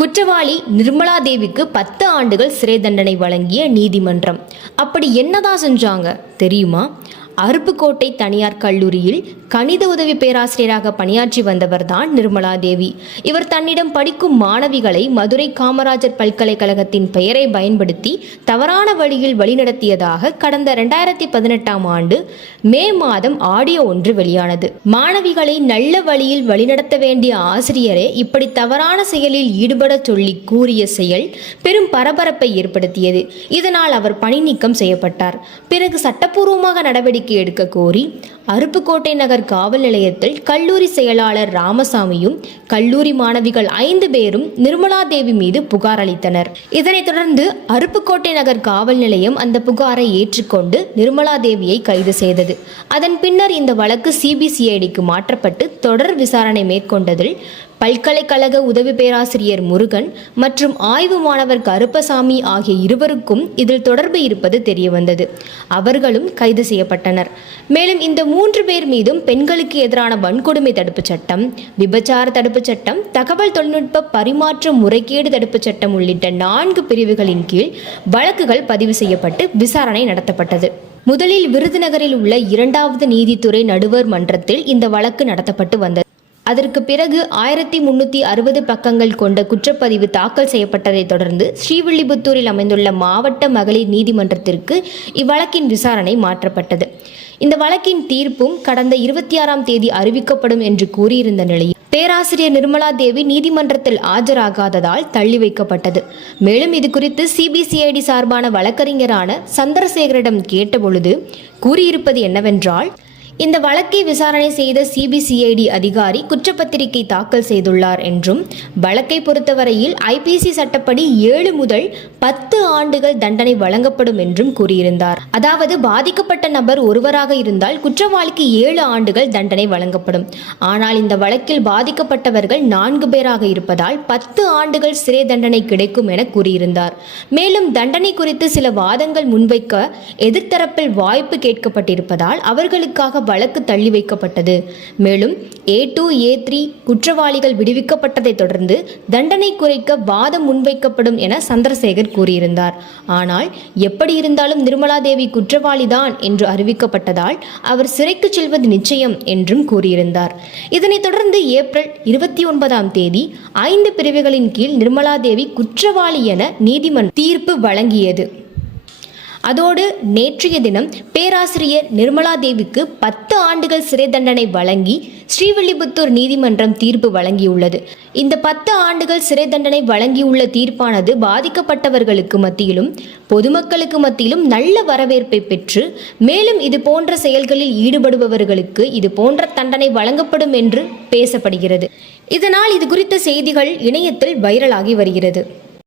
குற்றவாளி நிர்மலா தேவிக்கு 10 ஆண்டுகள் சிறை தண்டனை வழங்கிய நீதிமன்றம். அப்படி என்னதான் செஞ்சாங்க தெரியுமா? அருப்புக்கோட்டை தனியார் கல்லூரியில் கணித உதவி பேராசிரியராக பணியாற்றி வந்தவர் தான் நிர்மலா தேவி. இவர் தன்னிடம் படிக்கும் மாணவிகளை மதுரை காமராஜர் பல்கலைக்கழகத்தின் பெயரை பயன்படுத்தி தவறான வழியில் வழிநடத்தியதாக கடந்த 2018ஆம் ஆண்டு மே மாதம் ஆடியோ ஒன்று வெளியானது. மாணவிகளை நல்ல வழியில் வழிநடத்த வேண்டிய ஆசிரியரே இப்படி தவறான செயலில் ஈடுபட சொல்லி கூறிய செயல் பெரும் பரபரப்பை ஏற்படுத்தியது. இதனால் அவர் பணி நீக்கம் செய்யப்பட்டார். பிறகு சட்டப்பூர்வமாக நடவடிக்கை எடுக்க கோரி அருப்புக்கோட்டை நகர் காவல் நிலையத்தில் கல்லூரி செயலாளர் ராமசாமியும் கல்லூரி மாணவிகள் 5 பேரும் நிர்மலா தேவி மீது புகார் அளித்தனர். இதனைத் தொடர்ந்து அருப்புக்கோட்டை நகர் காவல் நிலையம் அந்த புகாரை ஏற்றுக்கொண்டு நிர்மலா தேவியை கைது செய்தது. அதன் பின்னர் இந்த வழக்கு சிபிசிஐடிக்கு மாற்றப்பட்டு தொடர் விசாரணை மேற்கொண்டதில் பல்கலைக்கழக உதவி பேராசிரியர் முருகன் மற்றும் ஆய்வு மாணவர் கருப்பசாமி ஆகிய இருவருக்கும் இதில் தொடர்பு இருப்பது தெரியவந்தது. அவர்களும் கைது செய்யப்பட்டனர். மேலும் இந்த 3 பேர் மீதும் பெண்களுக்கு எதிரான வன்கொடுமை தடுப்புச் சட்டம், விபச்சார தடுப்புச் சட்டம், தகவல் தொழில்நுட்ப பரிமாற்ற முறைகேடு தடுப்புச் சட்டம் உள்ளிட்ட 4 பிரிவுகளின் கீழ் வழக்குகள் பதிவு செய்யப்பட்டு விசாரணை நடத்தப்பட்டது. முதலில் விருதுநகரில் உள்ள 2வது நீதித்துறை நடுவர் மன்றத்தில் இந்த வழக்கு நடத்தப்பட்டு வந்தது. அதற்கு பிறகு 1360 பக்கங்கள் கொண்ட குற்றப்பதிவு தாக்கல் செய்யப்பட்டதை தொடர்ந்து ஸ்ரீவில்லிபுத்தூரில் அமைந்துள்ள மாவட்ட மகளிர் நீதிமன்றத்திற்கு இவ்வழக்கின் விசாரணை மாற்றப்பட்டது. இந்த வழக்கின் தீர்ப்பும் கடந்த 26ஆம் தேதி அறிவிக்கப்படும் என்று கூறியிருந்த நிலையில் பேராசிரியர் நிர்மலா தேவி நீதிமன்றத்தில் ஆஜராகாததால் தள்ளி வைக்கப்பட்டது. மேலும் இது குறித்து சிபிசிஐடி சார்பான வழக்கறிஞரான சந்திரசேகரிடம் கேட்டபொழுது கூறியிருப்பது என்னவென்றால், இந்த வழக்கை விசாரணை செய்த சிபிசிஐடி அதிகாரி குற்றப்பத்திரிகை தாக்கல் செய்துள்ளார் என்றும், வழக்கை பொறுத்தவரையில் ஐபிசி சட்டப்படி 7 முதல் 10 ஆண்டுகள் தண்டனை வழங்கப்படும் என்றும் கூறியிருந்தார். அதாவது பாதிக்கப்பட்ட நபர் ஒருவராக இருந்தால் குற்றவாளிக்கு 7 ஆண்டுகள் தண்டனை வழங்கப்படும். ஆனால் இந்த வழக்கில் பாதிக்கப்பட்டவர்கள் 4 பேராக இருப்பதால் 10 ஆண்டுகள் சிறை தண்டனை கிடைக்கும் என கூறியிருந்தார். மேலும் தண்டனை குறித்து சில வாதங்கள் முன்வைக்க எதிர்த்தரப்பில் வாய்ப்பு கேட்கப்பட்டிருப்பதால் அவர்களுக்காக வழக்கு தள்ளி வைக்கப்பட்டது. மேலும் A2, A3 குற்றவாளிகள் விடுவிக்கப்பட்டதை தொடர்ந்து தண்டனை குறைக்க வாதம் முன்வைக்கப்படும் என சந்திரசேகர் கூறியிருந்தார். ஆனால் எப்படி இருந்தாலும் நிர்மலா தேவி குற்றவாளிதான் என்று அறிவிக்கப்பட்டதால் அவர் சிறைக்கு செல்வது நிச்சயம் என்றும் கூறியிருந்தார். இதனைத் தொடர்ந்து ஏப்ரல் 29ஆம் தேதி 5 பிரிவுகளின் கீழ் நிர்மலா தேவி குற்றவாளி என நீதிமன்றம் தீர்ப்பு வழங்கியது. அதோடு நேற்றைய தினம் பேராசிரியர் நிர்மலா தேவிக்கு 10 ஆண்டுகள் சிறை தண்டனை வழங்கி ஸ்ரீவில்லிபுத்தூர் நீதிமன்றம் தீர்ப்பு வழங்கியுள்ளது. இந்த 10 ஆண்டுகள் சிறை தண்டனை வழங்கியுள்ள தீர்ப்பானது பாதிக்கப்பட்டவர்களுக்கு மத்தியிலும் பொதுமக்களுக்கு மத்தியிலும் நல்ல வரவேற்பை பெற்று, மேலும் இது போன்ற செயல்களில் ஈடுபடுபவர்களுக்கு இது போன்ற தண்டனை வழங்கப்படும் என்று பேசப்படுகிறது. இதனால் இது குறித்த செய்திகள் இணையத்தில் வைரலாகி வருகிறது.